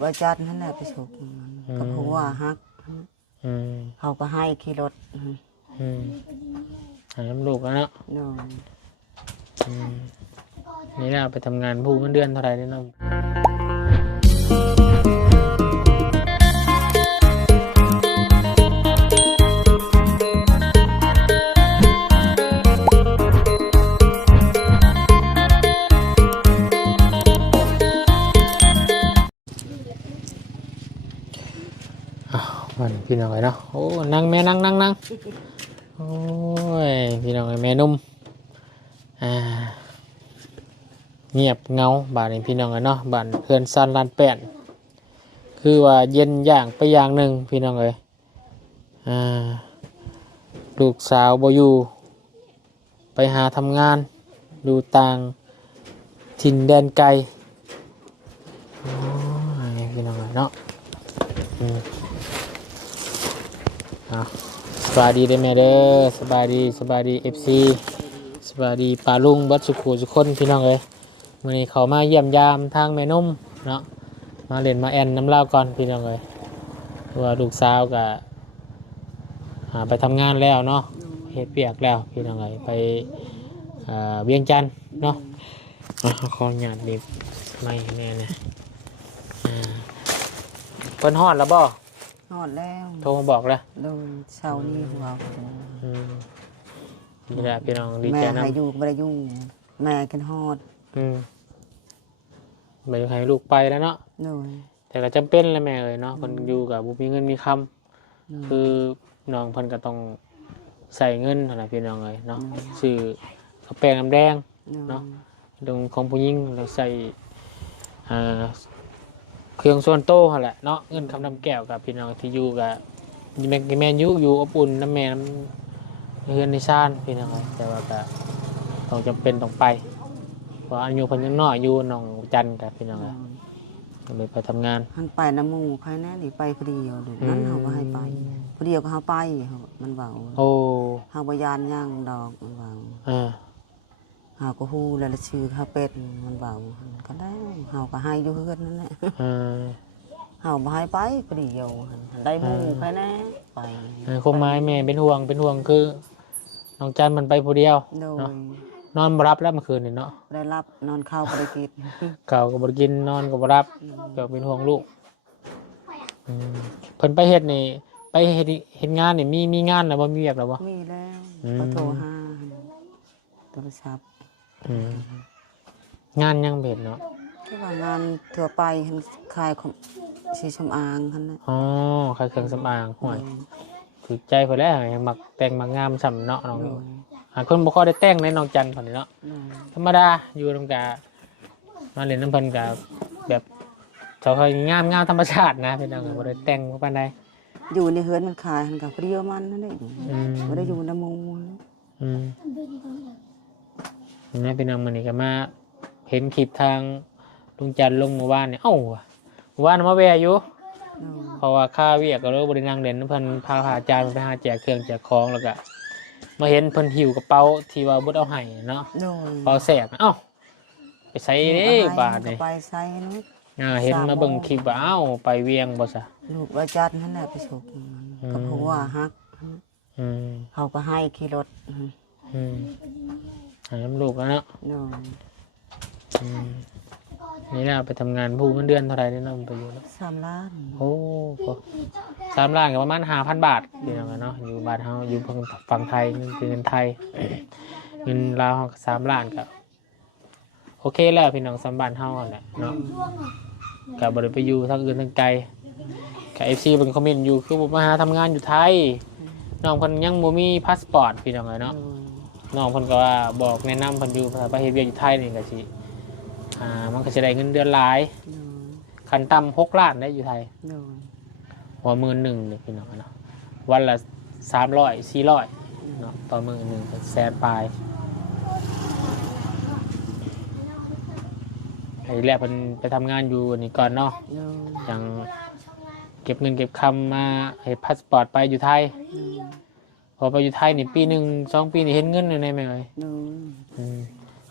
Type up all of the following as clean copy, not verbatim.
ว่าจัดนั่นแหละไปฉกกับหัวฮักเขาก็ให้ขี่รถหาน้ำลูกแล้วเนาะนอนนี่นะไปทำงานผู้เงินเดือนเท่าไรเนี่ยน้องมันพี่น้องเลยเนาะโอ้นั่งแม่นั่งโอ้ยพี่น้องเลยแม่นุ่มเงียบเงาบ้านนี้พี่น้องเลยเนาะบ้านเพื่อนซันลานแป้นคือว่าเย็นอย่างไปอย่างหนึ่งพี่น้องเลยลูกสาวบ่อยู่ไปหาทำงานดูต่างถิ่นแดนไกลโอ้ยพี่น้องเลยเนาะสบายดีได้ไหมเด้อสบายดีFCสบายดีปลาลุงบัดสุขุสุคนพี่น้องเลยวันนี้เขามาเยี่ยมยามทางแม่นุ่มเนาะมาเล่นมาแอนน้ำเล่าก่อนพี่น้องเลยว่าลูกสาวกับไปทำงานแล้วเนาะเฮ็ดเปียกแล้วพี่น้องเลยไปเวียงจันทน์เนาะขอหยาดดิบไม่แน่เนี่ยเพิ่นฮอดแล้วบ่นอนแล้วโทรมาบอกแล้วโดยเช้านี้หัวนี่แหละพี่น้องดีใจนะแม่ให้อยู่ไม่ได้ยุ่งแม่กินฮอดไม่ให้ลูกไปแล้วเนาะแต่ก็จำเป็นเลยแม่เลยเนาะคนอยู่กับบุมีเงินมีคำคือน้องเพิ่นก็ต้องใส่เงินอะไรพี่น้องเลยเนาะซื้อกระแปงน้ำแดงเนาะตรงของผู้หญิงเราใส่เครื่องส่วนโต้แหละเนาะเงินคำนำแก้วกับพี่น้องที่อยู่กับแม่ยุอยู่อบอุ่นน้ำแม่น้ำเฮือนในชานพี่น้องแต่ว่าก็ต้องจำเป็นต้องไปเพราะอายุเพิ่นยังน้อยอยู่น้องจันกับพี่น้องเลยไปทำงานหันไปน้ำมูใครแน่หนีไปพอดีดูนั้นเขาก็ให้ไปพอดีก็เขาไปมันเบาโอ้เขาบยานย่างดอกมันเบาเขาก็ฮู้แล้วชื่อเขาเป็นมันเบาก็ได้เขาก็ให้อยู่เฮือนนั่นแหละเขาบ่ให้ไปพอดีได้มูใครแน่ไปคงไม้แม่เป็นห่วงคือน้องจันมันไปผู้เดียวเนาะนอนบ่รับแล้วเมื่อคืนนี่เนาะได้รับนอนข้าวก็ได้กินข้าวก็บ่กินนอนก็บ่รับก็เป็นห่วงลูกเพิ่นไปเฮ็ดนี่ไปเฮ็ดงานนี่มีงานแล้วบ่มีเวียกแล้วบ่มีแล้วก็โทรหาโทรศัพท์งานยังเบ็ดเนาะที่ว่างานทั่วไปขายของสีชมอางคั่นน่ะอ๋อขายเครื่องสำอางห่วยถูกใจเพิ่นแล้วยังมักแต่งมักงามส่ำเนาะน้องหาคนบ่ค่อยได้แต่งในน้องจันเพิ่นนี่เนาะธรรมดาอยู่นำกะมาเล่นน้ำเพิ่นกะแบบเขาค่อยงามธรรมชาตินะพี่น้องบ่ได้แต่งปานใดอยู่ในเฮือนมันขายหันกับเปรี้ยวมันนั่นเองบ่ได้อยู่ในมุงนี่พี่น้องมื้อนี้ก็มาเห็นคลิปทางลุงจันลงเมื่อวานนี่เอ้าเมื่อวานมาแวะอยู่เพราะว่าค่าเวียกก็เลยบ่ได้นั่งเล่นเพิ่นพาอาจารย์ไปหาแจกเครื่องแจกของแล้วก็มาเห็นเพิ่นหิวกระเป๋าที่ว่าบ่เอาให้เนาะเป๋าแสกเอ้าไปใส่เด้บาทนี่ไปใส่เนาะเห็นมาเบิ่งคลิปว่าเอ้าไปเวียงบ่ซะลูกว่าจัดนั่นแหละไปฉกกับหัวฮักเขาก็ให้ขี่รถหาน้ำลูกแล้วเนาะนี่นะไปทำงานผู้เงินเดือนเท่าไหร่ได้น้องไปอยู่แล้ว3 ล้านโอ้3 ล้านกับประมาณ5,000 บาทพี่น้องเนาะอยู่บ้านเฮาอยู่ฝั่งไทยเงินไทยเงินลาว3 ล้านก็โอเคแล้วพี่น้องสำบ้านเฮาแหละเนาะกับบริไปอยู่ทั้งอื่นทั้งไกลกับ FC เป็นคอมเมนต์อยู่คือมาหาทำงานอยู่ไทยน้องเพิ่นยังบ่มีพาสปอร์ตพี่น้องเนาะน้องเพิ่นก็ว่าบอกแนะนำเพิ่นอยู่ไปเฮ็ดเวียกอยู่ไทยนี่ก็สิมันก็จะได้เงินเดือนหลายขั้นต่ำ6 ล้านได้อยู่ไทยหัวมื้อนึงนี่พี่น้องเนาะวันละ300 400เนาะต่อมื้อนึงแสนปลายไอ้แรกเพิ่นไปทำงานอยู่นี่ก่อนเนาะยังเก็บเงินเก็บคำมาให้พาสปอร์ตไปอยู่ไทยพอไปอยู่ไทยนี่ปี1 2 ปีนี่เห็นเงินอยู่ในแม่เลย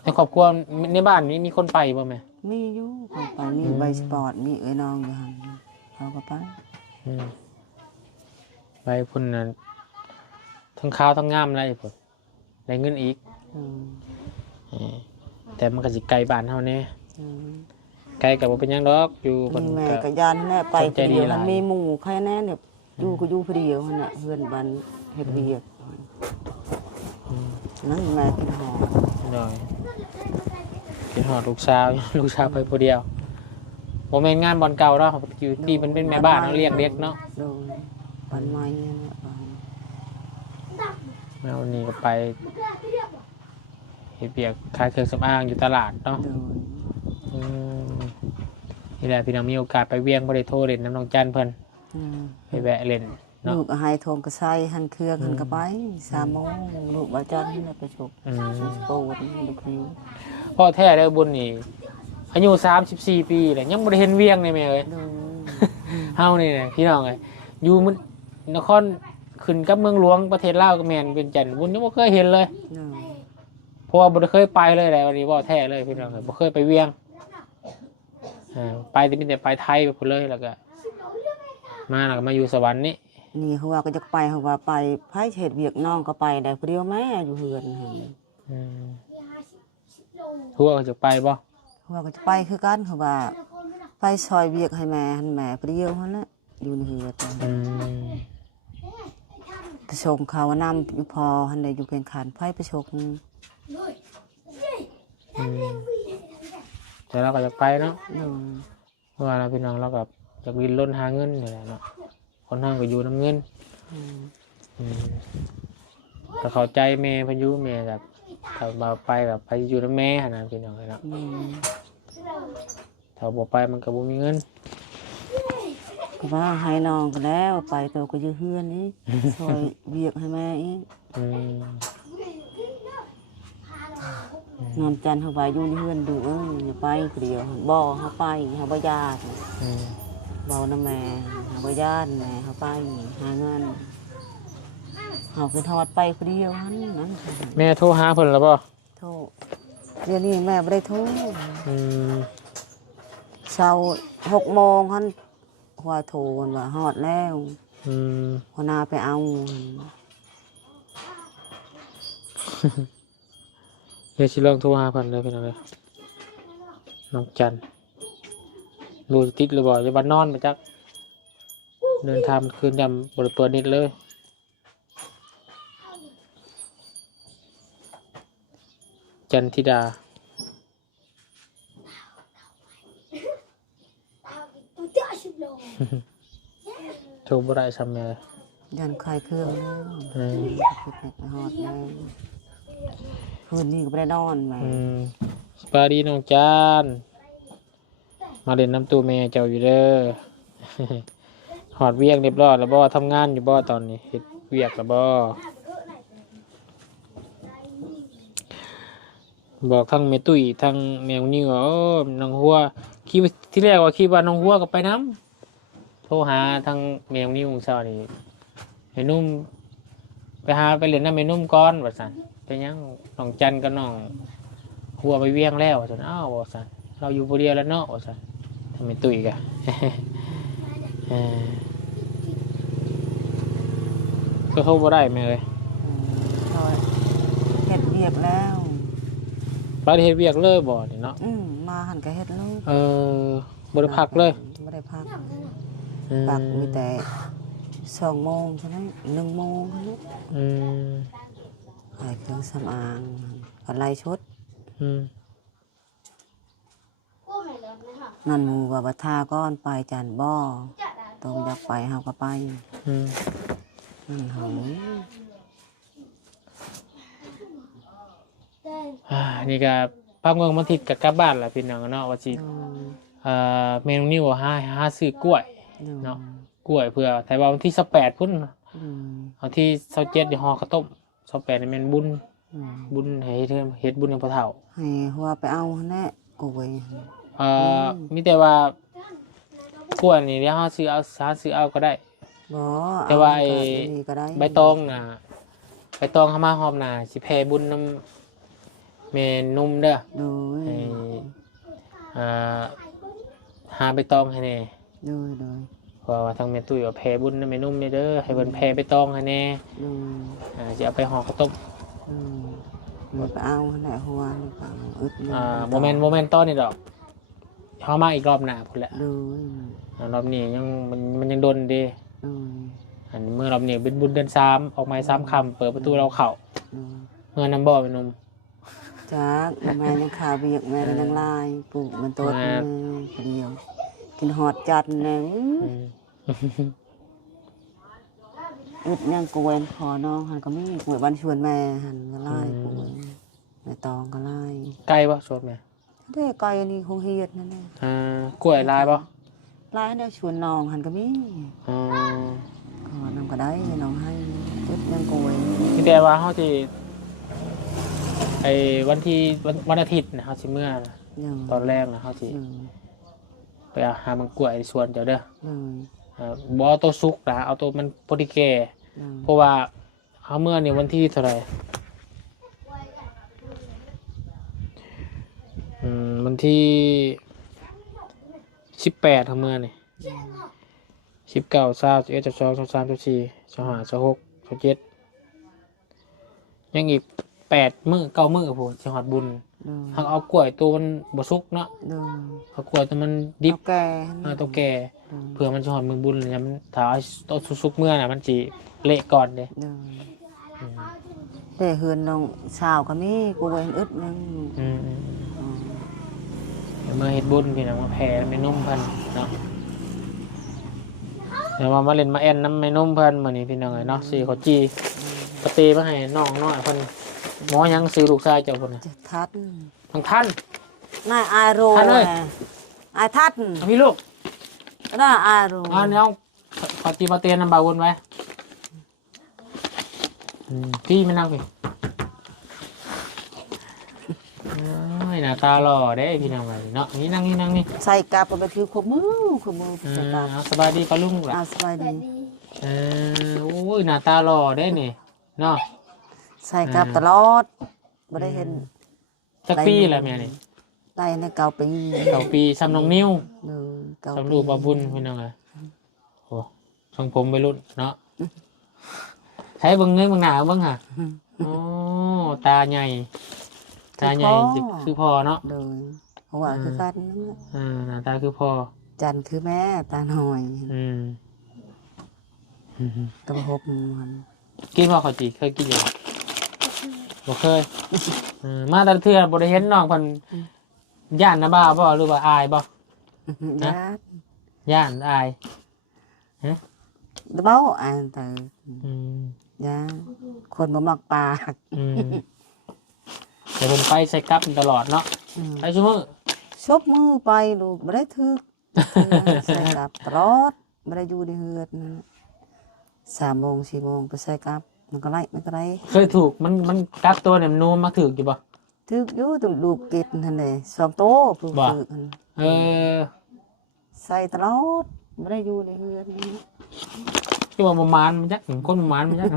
ในครอบครัวในบ้านนี้มีคนไปบ่แม่มีอยู่ไปมีใบสปอร์ตมีน้องอยู่หั่น เขาก็ไป ไปพุ่นน่ะทั้งข้าวทั้งงามอะไรพุ่นได้เงินอีกแต่มันก็สิไกลบ้านเฮาแน่ไกลก็บ่เป็นหยังดอกอยู่เพิ่น แม่ ก็ ก็ยันแน่ไป ใจดี เดียว หลาย มันมีหมู่ใครแน่เนี่ยอยู่ก็อยู่ผู้เดียวนั่นแหละเฮือนบ้านเฮ็ดเวียกนั่นแม่กินหอม หน่อยกินฮอดลูกสาว ลูกสาวไปผู้เดียวบ่แม่นงานบ่อนเก่าเนาะอยู่ที่มันเป็นแม่บ้านเนาะเลี้ยงเด็กเนาะ โดนปันไม้เนี่ยนะบ้าน แล้ววันนี้ก็ไปเฮ็ดเวียกขายเครื่องสำอางอยู่ตลาดเนาะ โดน นี่แหละพี่น้องมีโอกาสไปเวียงบ่ได้โทรเล่นน้ำน้องจันเพิ่นไปแวะเล่นเนาะ ลูกก็ให้ทงกระไซหันเครื่องหันกระไป3 โมงลูกบ่จันนี่ไปชกโปวดลูกนี้ พ่อแท้เด้อบุญนี่อายุ34 ปีแหละยังบ่ได้เห็นเวียงเลยแม่เอ้ย โดน เฮานี่แหละพี่น้องเอ้ยอยู่มันนครขึ้นกับเมืองหลวงประเทศลาวก็แม่นเป็นจันทน์บุญยังบ่เคยเห็นเลย โดน เพราะว่าบ่ได้เคยไปเลยแหละวันนี้บ่แท้เลยพี่น้องเอ้ยบ่เคยไปเวียงไปแต่มีแต่ไปไทยไปพุ่นเลยแล้วก็มาแล้วก็มาอยู่สวรรค์นี่ นี่เขาว่าก็จะไปเขาว่าไปไผเฮ็ดเวียกน้องก็ไปได้ผู้เดียวแม่อยู่เฮือนหั่น ทั่วก็จะไปบ่ เขาว่าก็จะไปคือกันเขาว่าไปซอยเวียกให้แม่หันแม่ผู้เดียวหั่นแหละอยู่ในเฮือนไปชมเขานำอยู่พอหันได้อยู่เป็นขันไผไปชม แต่เราก็จะไปเนาะ โดน เพราะว่าเราพี่น้องเรากับจากวินล้นหาเงินนี่แหละเนาะคนห้างก็อยู่น้ำเงินแต่เข้าใจแม่พายุแม่แบบถ้าบ่ไปแบบไปอยู่น้ำแม่นะพี่น้องเนาะถ้าบ่ไปมันก็บ่มีเงิน ก็ว่าให้น้องก็แล้วไปตัวก็อยู่เฮือนนี่ซอยเวียกให้แม่อีกนอนจันทร์เขาไปอยู่ในเฮือนดูอย่าไปผู้เดียวบ่เขาไปเขาบ่ญาติเบาน้ำแม่เขาบ่ญาติแม่เขาไปหาเงินเขาคือทอดไปผู้เดียวนั่น แม่โทรหาเพิ่นแล้วบ่ โทษเดี๋ยวนี้แม่ไม่ได้โทษเช้า6 โมงฮั่นว่าโทรกันว่าฮอดแล้วหัวหน้าไปเอา เดี๋ยวสิลองโทรหาเพิ่นเลยพี่น้องเอ้ยน้องจันรู้จะติดหรือบ่จะบ้านนอนมาจักเดินทางคืนยำบ่ได้เปิดนิดเลยจันทิดาโทรบ่ได้ซ้ำแม่ ยันคลายเครื่องแล้วไปฮอดแล้วคืนนี้ก็ไม่ได้นอนแม่ สบายดีน้องจันมาเล่นน้ำตู้แม่เจ้าอยู่เด้อ หอดเวียงเรียบร้อยแล้วบ่ทำงานอยู่บ่ตอนนี้เฮ็ดเวียกแล้วบ่บอกทั้งแม่ตุ้ยทั้งแมวนิ่วว่าโอ้น้องหัวคิดที่แรกว่าคิดว่าน้องหัวก็ไปน้ำโทรหาทั้งแมวนิ่วเช้านี่ไอ้นุ่มไปหาไปเล่นน้ำไอ้นุ่มก่อนว่าซั่นเป็นหยังน้องจันกับน้องหัวไปเวียงแล้วว่าซั่นอ้าวว่าซั่นเราอยู่ผู้เดียวแล้วเนาะว่าซั่นทำไมตุ้ยกะ ก็โทรบ่ได้แม่เลย เฮ็ดเวียกแล้ว ไปเฮ็ดเวียกเลยบ่นี่เนาะ มาหันก็เฮ็ดเลย บ่ได้พักเลย ไม่ได้พักพักมีแต่2 โมงใช่ไหม1 โมงใช่ไหมขายเครื่องสำอางอะไรชุดนั่นหมูว่าบัทาก้อนไปจันบ่ต้องอยากไปเฮาก็ไปนั่นเฮา นี่ก็พักเมืองมาทิดกับกลับบ้านแหละพี่น้องเนาะว่าสิเมนูนี้ว่าหาซื้อกล้วยเนาะกล้วยเพื่อแต่ว่าวันที่28พุ่นเอาที่27เดี๋ยวห่อข้าวต้ม28นี่แม่นบุญให้เฮ็ดบุญให้พ่อเฒ่าให้หัวไปเอาแน่กล้วย มีแต่ว่ากล้วยนี่เดี๋ยวเฮาซื้อเอาก็ได้ บ่ แต่ว่าไอ้ ก็ได้ ใบตองน่ะใบตองเข้ามาหอมน่ะสิแผ่บุญนำแม่นุ่มเด้อ โดย หาใบตองให้แน่ โดย เพราะว่าทางแม่ตุ้ยเอาแพรบุญนำแม่นุ่มนี่เด้อให้เพิ่นแพรไปตองให้แน่สิเอาไปห่อข้าวต้มมันไปเอาแหละหัวนี่ก็อึดโมเมนต์ตอนนี้ดอกเฮามาอีกรอบหน้าพุ่นแหละรอบนี้ยังมันยังโดนดีอันเมื่อรอบนี้เป็นบุญเดือน3ออกมา3ค่ำเปิดประตูเราเข้าเมื่อนำบ่แม่นุ่มจักแม่ยังขาเบียกแม่ยังลายปลูกมันโตคนเดียวกินหอดจัดหนึ่งอึดยังกวนขอน้องหันก็ไม่กวนวันชวนแม่หันก็ไล่กวนแม่ตองก็ไล่ไก่ป่ะชวนแม่ได้ไก่นี่คงเฮียดนั่นแหละกล้วยลายป่ะลายได้ชวนน้องหันก็มีขอน้องก็ได้น้องให้อึดยังกวนที่แต่ว่าเขาจะไอ้วันอาทิตย์นะเขาสิเมื่อตอนแรกนะเขาสิไปหามังกล้วยชวนเดี๋ยวเด้อบอตัวซุกนะเอาตัวมันพอดีแก่เพราะว่าเขาเมื่อเนี่ยวันที่เท่าไหร่วันที่18เขาเมื่อเนี่ย19 20 21 22 23 24 25 26 27ยังอีก8 มื้อ 9 มื้อพูดสิฮอดบุญเขาเอากล้วยตัวมันบ่สุกเนาะเอากล้วยตัวมันดิบตัวแก่เผื่อมันจะหอดมือบุญเนี่ยมันถ้าเอาสุกเมื่อน่ะมันจีเละก่อนเด้แต่เฮือนน้องสาวก็มีกูเองอึดนึงเมื่อเฮ็ดบุญพี่น้องมาแผ่แม่นุ่มเพิ่นเนาะเดี๋ยวมาเล่นมาแอนน้ำแม่นุ่มเพิ่นมื้อนี้พี่น้องเนาะสิเขาจีปะเตมาให้น้องน้อยเพิ่นหมอยังซื้อลูกชายเจ้าเพิ่นน่ะทัดทั้งท่านนายอาโรไอ้ทัดพี่ลูกน่าอาโรน้องขอจีปะเตน้ำบาวนไว้พี่มานั่งพี่หน้าตาหล่อได้พี่น้องเลยเนาะนี่นั่งนี่ใส่กาบไปคือขมือใส่กาบสบายดีปะลุงล่ะสบายดีโอ้ยหน้าตาหล่อได้นี่เนาะใส่กาบตลอดไม่ได้เห็นสักปีแล้วแม่นี่ได้ใน9 ปีซ้ำน้องนิ้วซ้ำลูกปะบุญพี่น้องเลยโอ้ทรงผมไปรุ่นเนาะใช้เบิ้งเงยเบิ้งหนาเบิ้งค่ะโอ้ตาใหญ่คือพอเนาะเพราะว่าคือกันหน้าตาคือพอจันคือแม่ตาหน่อยต้องหกมันกินพอขอจีเคยกินอยู่บ่เคยมาแต่เทื่อบริเห็นน้องคนย่านนะบ้าบ่หรือว่าอายบ่ย่านอายฮะเบ้าอายแต่ย่าคนบ่มักปากแต่ผมไปใส่กับตลอดเนาะไปชั่วโมงชบมือไปลูกไม่ได้ทึกใส่กับตลอดไม่ได้อยู่ในเฮือน3 โมง 4 โมงไปใส่กับมันก็ไล่เคยถูกมันกัดตัวเนี่ยมันนูมาถืออยู่ป่ะถืออยู่ตัวลูกกิดนั่นเลย2 โตผู้ถือใส่ตลอดไม่ได้อยู่ในเฮือนที่ว่าประมาณมันจักคนประมาณมันจัก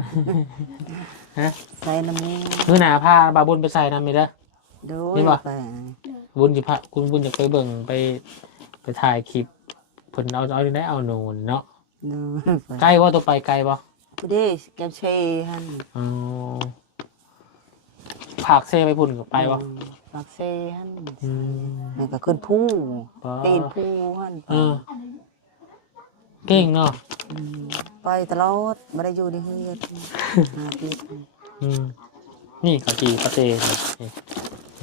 ฮะใส่น้ำมือหนาผ้าบาบุญไปใส่น้ำมีเด้อนี่ป่ะบุญจิพะคุณบุญจะไปเบิ่งไปถ่ายคลิปผลเอาได้เอาโน่นเนาะไกลว่าตัวไปไกลป่ะไม่ได้แกมเชฮันผักเซไปพุ่นกับไปป่ะผักเซฮันมันก็ขึ้นผู้ตีนผู้ฮันเก่งเนาะไปตลอดไม่ได้อยู่ในเฮือนนี่ข้าวจีปะเต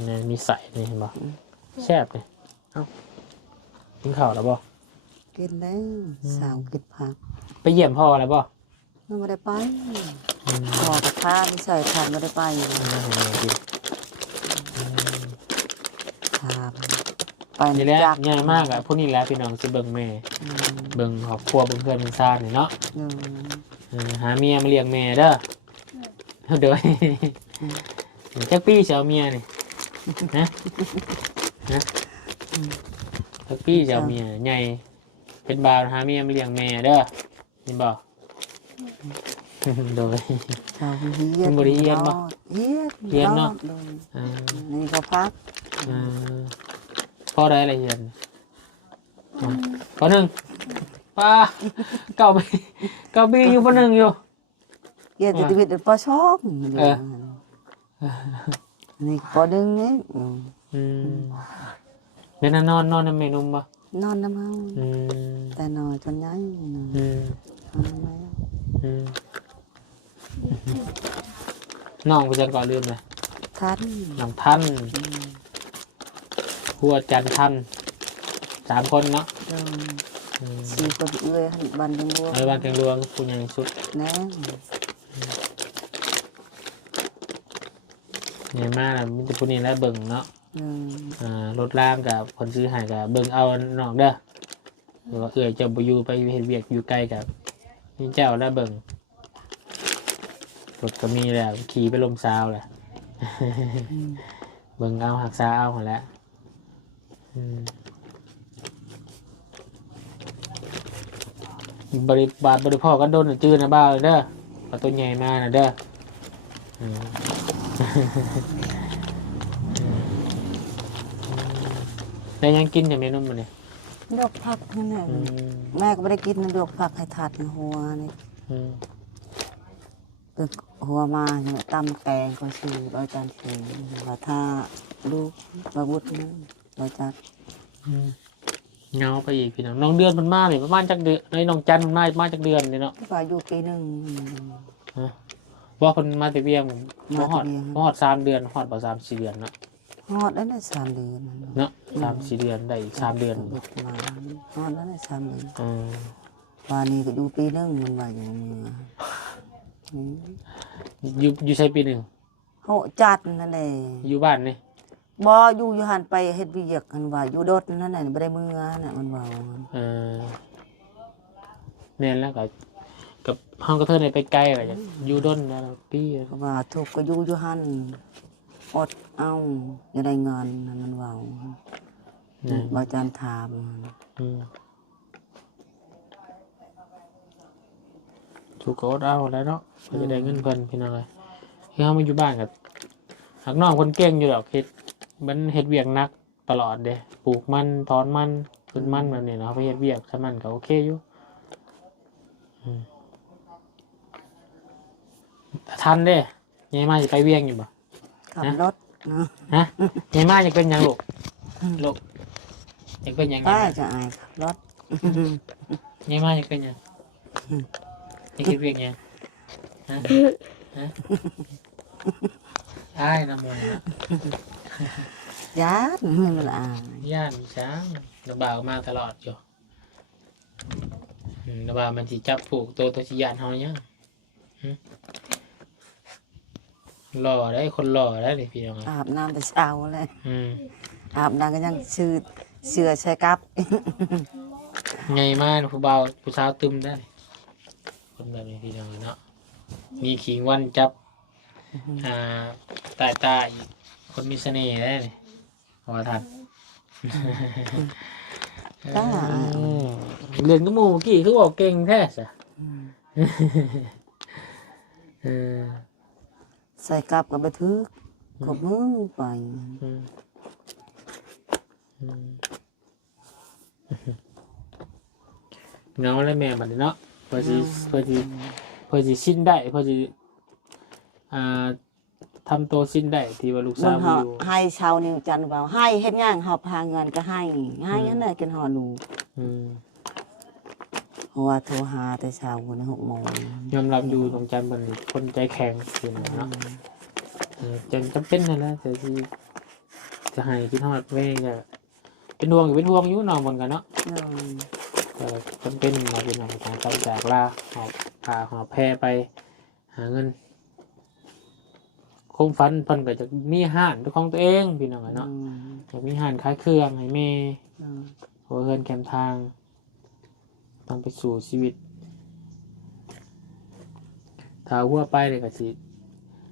นี่มีใส่นี่เห็นป่ะแซ่บเลยกินข้าวแล้วป่ะกินแล้วสาวกินผักไปเยี่ยมพ่อแล้วป่ะไม่ได้ไปพ่อกับข้าไม่ใส่ผักไม่ได้ไปไปนี่แหละง่ายมากอ่ะพวกนี้แหละพี่น้องสิเบิ่งแม่เบิ่งครอบครัวเบิ่งเพื่อนเบิ่งชาตินี่เนาะหาเมียมาเลี้ยงแม่เด้อเดี๋ยวจักปีเสียวเมียนี่นะจักปีเสียวเมียใหญ่เป็นบ่าวหาเมียมาเลี้ยงแม่เด้อนี่บ่โดยคุณบริเยียนบ่เรียนเนาะนี่ก็พักพ่อได้อะไรเรียนข้อ1 ป้าเก่าบีอยู่ปหนึ่งอยู่ เกียรติชีวิตปชอบนี่ปดึงนี่ เป็นนอนน้ำเมนุ่มปะ นอนน้ำเมาแต่นอนจนย้ายน้องกูจะก่อนลืมเลย ทัน น้องท่านหัวจันท่าน3 คนเนาะ สี่คนเอื้อยบันยังรวม บ้านเตียงรวงคุณยังสุด แน่ ใหญ่มากนะมิตรพูนี่แล้วเบิ่งเนาะรถล่างกับคนซื้อหายกับเบิ่งเอานอกเด้อหรือว่าเจ้าบุยูไปเห็นเวียกอยู่ไกลกับนี่เจ้าแล้วเบิ่งรถก็มีแล้วขี่ไปลมซาวแหละเบิ่งเอาหักซาเอาหมดแล้วบริพ่อก็โดนจืดนะบ้าเด้อประตูใหญ่มานะเด้อแต่ยังกินอย่างเมนูมันเนี่ย ดอกผักนั่นแหละแม่ก็ไม่ได้กินดอกผักให้ถัดในหัวนี่ตึกหัวมาเนี่ยตำแกงก็ชื่อร้อยจานเชียงว่าถ้าลูกบาบุตรนั้นร้อยจาน เงาไปอีกพี่น้องน้องเดือนมันมาเลยประมาณจากเดือนในน้องจันมันมาจากเดือนนี่เนาะ ก็อยู่ปีหนึ่ง ว่าคนมาแต่เวียงมาหอด3 เดือนหอดประมาณ4 เดือนเนาะ ฮอดแล้วได้3 เดือน เนาะ3-4 เดือนได้อีก3 เดือนมาฮอดแล้วได้3 เดือนวันนี้ก็อยู่ปีหนึ่งมันว่าอย่างนี้ อยู่ใช้ปี 1 เขาจัดนั่นแหละ อยู่บ้านนี่ บ่อยู่หันไปเฮ็ดเวียกกันว่าอยู่โดดนั่นน่ะบ่ได้มือน่ะมันว่า เนี่ยแล้วกับห้องกระเทือนไปไกลอะไรอยู่ด้นแล้วปีว่าทุกก็อยู่หันอดเอาอย่าได้เงินมันว่าบ่จานถามถูกก็อดเอาแล้วเนาะเพื่อจะได้เงินเพิ่นพี่น้องเลยที่เขามาอยู่บ้านกับหักน้องคนเก่งอยู่ดอกเฮ็ดมันเฮ็ดเวียกนักตลอดเด้ปลูกมันถอนมันขึ้นมันแบบนี้เนาะไปเฮ็ดเวียกซะมันก็โอเคอยู่ทันเด้ยายมาจะไปเวียงอยู่บ่ ขับรถเนาะ ฮะยายมาจะเป็นยังลูกจะเป็นยังไง ป้าจะอายขับรถ ยายมาจะเป็นยังจะคิดเวียงยังฮะใช่นะมึง ญาติมันอาย ย่านช้างระบาวมาตลอดอยู่ระบาวมันสิจับผูกตัวสิยานเฮาเนี่ยหล่อได้คนหล่อได้เลยพี่น้อง อาบน้ำแต่เช้าเลย อาบน้ำก็ยังเชื่อใช้กับ ไงมากผู้เบาผู้สาวตึมได้คนแบบนี้พี่น้องเนาะมีขิงวันจับตาอีกคนมีเสน่ห์ได้เลยพอทันเรื่องตุ้มูกี่คือบอกเก่งแท้สะใส่กับกับบัทึกขบมือไปเงาแล้วแม่บัดนี้เนาะพอสิสิ้นได้พอสิทำโตสิ้นได้ที่ว่าลูกสาวอยู่ ให้ชาวนิวจันทร์เบาให้เฮ็ดย่างหอบพาเงินก็ให้นั่นแหละกินหอลูเพราะว่าโทรหาแต่เช้าวันนี้6 โมงยอมรับอยู่ของจันเป็นคนใจแข็งคือเนาะจำเป็นนั่นแหละแต่ที่จะให้กินฮอดเว้ยก็เป็นห่วงอยู่น้องบนกันเนาะจำเป็นมาเป็นอะไรการต้องจากลาหอบแพไปหาเงินคงฟันเพิ่นก็จะมีห้านเป็นของตัวเองพี่น้องเนาะจะมีห้านขายเครื่องให้แม่หัวเงินแคมทางต้องไปสู่ชีวิตถ้าหัวไปเลยก็สิ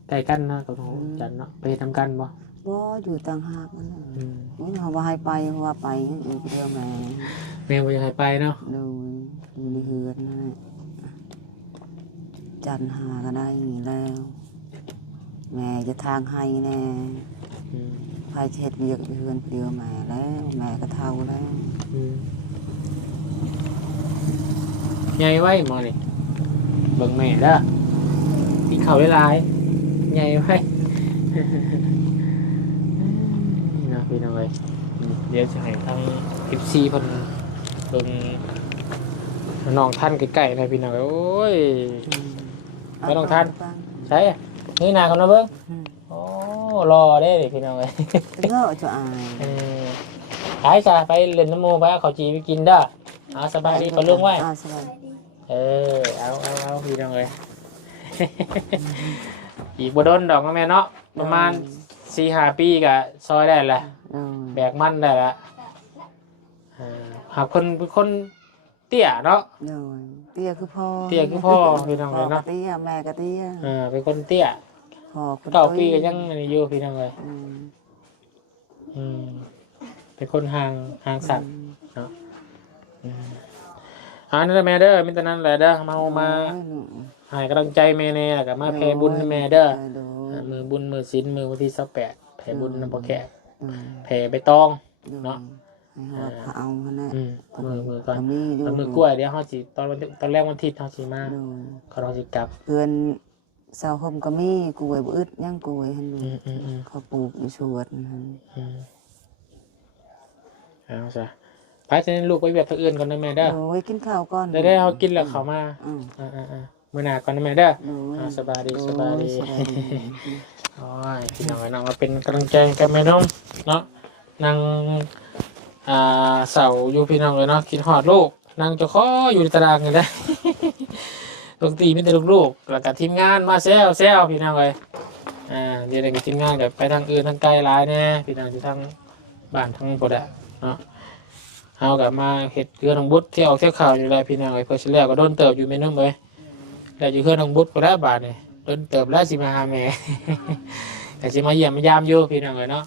ใกล้กันนะกับจันเนาะไปทำกันบ่อยู่ต่างหากนั่นเขาว่าให้ไปว่าไปอยู่เดียวแม่บ่อยากให้ไปเนาะดูอยู่ในเฮือนนั่นจันหาก็ได้อย่างนี้แล้วแม่จะทางให้แน่ไปเช็ดเวียกเฮือนเดียวแม่แล้วแม่ก็เท่าแล้ว ใหญ่ไว้หมอนี่เบิ่งแม่เด้อที่เขาหลายๆใหญ่ไว้นี่นะพี่น้องเอ้ยเดี๋ยวจะให้ทาง14เพิ่นเบิ่งน้องท่านใกล้ๆนะพี่น้องเอ้ยโอ้ยไม่ต้องทันใช่นี่นาเขานะเบิ่งโอ้รอได้ดิพี่น้องเอ้ย เงาะจะอาย หายจ้ะไปเล่นน้ำมูไปเขาจีไปกินเด้อเอาสบายดีปะลุงไว้ สบาย เอาพี่น้องเอ้ย อีกบ่โดนดอกแม่เนาะประมาณ 4-5 ปีก็ซอยได้แหละแบกมันได้ละหากคนเป็นคนเตี้ยเนาะเตี้ยคือพ่อพี่น้องเลยเนาะเตี้ยแม่ก็เตี้ยเป็นคนเตี้ย9 ปีก็ยังอยู่พี่น้องเลยเป็นคนห่างสัตว์เนาะนั่นแหละแม่เด้อมิตรนั้นแหละเด้อมาให้กำลังใจแม่แน่กับมาแผ่บุญให้แม่เด้อมือบุญมือศีลมือวันที่28แผ่บุญน้ำพอแขกแผ่ไปตองเนาะเอาเนี่ยมือก่อนมือกล้วยเดี๋ยวเขาสิตอนแรกวันที่เขาสิมาเขาสิกลับเพื่อนสาวคมก็มีกล้วยบึดย่างกล้วยหันเขาปลูกอยู่สวนเอาซะไปจะลูกไปเวียดทางอื่นก่อนนะแม่เด้อโอ้ยกินข้าวก่อนได้เขากินแล้วเขามามื้อหน้าก่อนนะแม่เด้อสบายดีโอ้ยพี่น้องน้องมาเป็นกำลังใจกับแม่น้องเนาะนางเสาอยู่พี่น้องเลยเนาะคิดฮอดลูกนางจะขออยู่ในตารางกันได้ดนตรีไม่ได้ลูกแล้วกับทีมงานมาแซวพี่น้องเลยเดี๋ยวกับทีมงานกับไปทางอื่นทางไกลหลายแน่พี่น้องที่ทางบ้านทางปดอะเนาะเอากับมาเห็ดเรือน้องบุตรที่ออกเที่ยวข่าวอยู่ไรพี่น้องเลยเพื่อเฉลี่ยก็โดนเติบอยู่เมนุ่มเลยแต่อยู่เรือน้องบุตรก็ได้บาทเนี่ยโดนเติบแล้วสิมาหาแม่แต่สิมาเยี่ยมมายามอยู่พี่น้องเลยเนาะ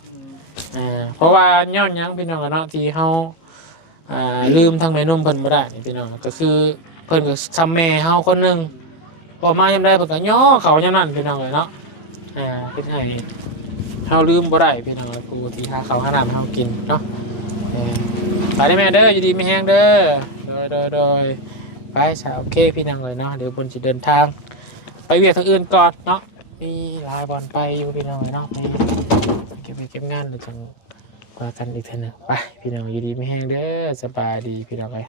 เพราะว่าย้อนยังพี่น้องเนาะที่เขาลืมทางแม่นุ่มเพิ่นบ่ได้พี่น้องก็คือเพิ่นก็ซ้ำแม่เฮาคนนึงพอมายามใดเพิ่นก็ย่อเขาอย่างนั้นพี่น้องเลยเนาะเฮ็ดให้เฮาลืมบ่ได้พี่น้องกูที่หาข้าวหาน้ำเฮากินเนาะไปได้แม่เด้ออยู่ดีไม่แห้งเด้อโดยไปซะโอเคพี่น้องเลยเนาะเดี๋ยวเพิ่นสิเดินทางไปเวียดทางอื่นก่อนเนาะมีหลายบอลไปอยู่พี่น้องเลยเนาะเก็บงานเดี๋ยวจังว่ากันอีกทีนึงไปพี่น้องอยู่ดีไม่แห้งเด้อสบายดีพี่น้องเลย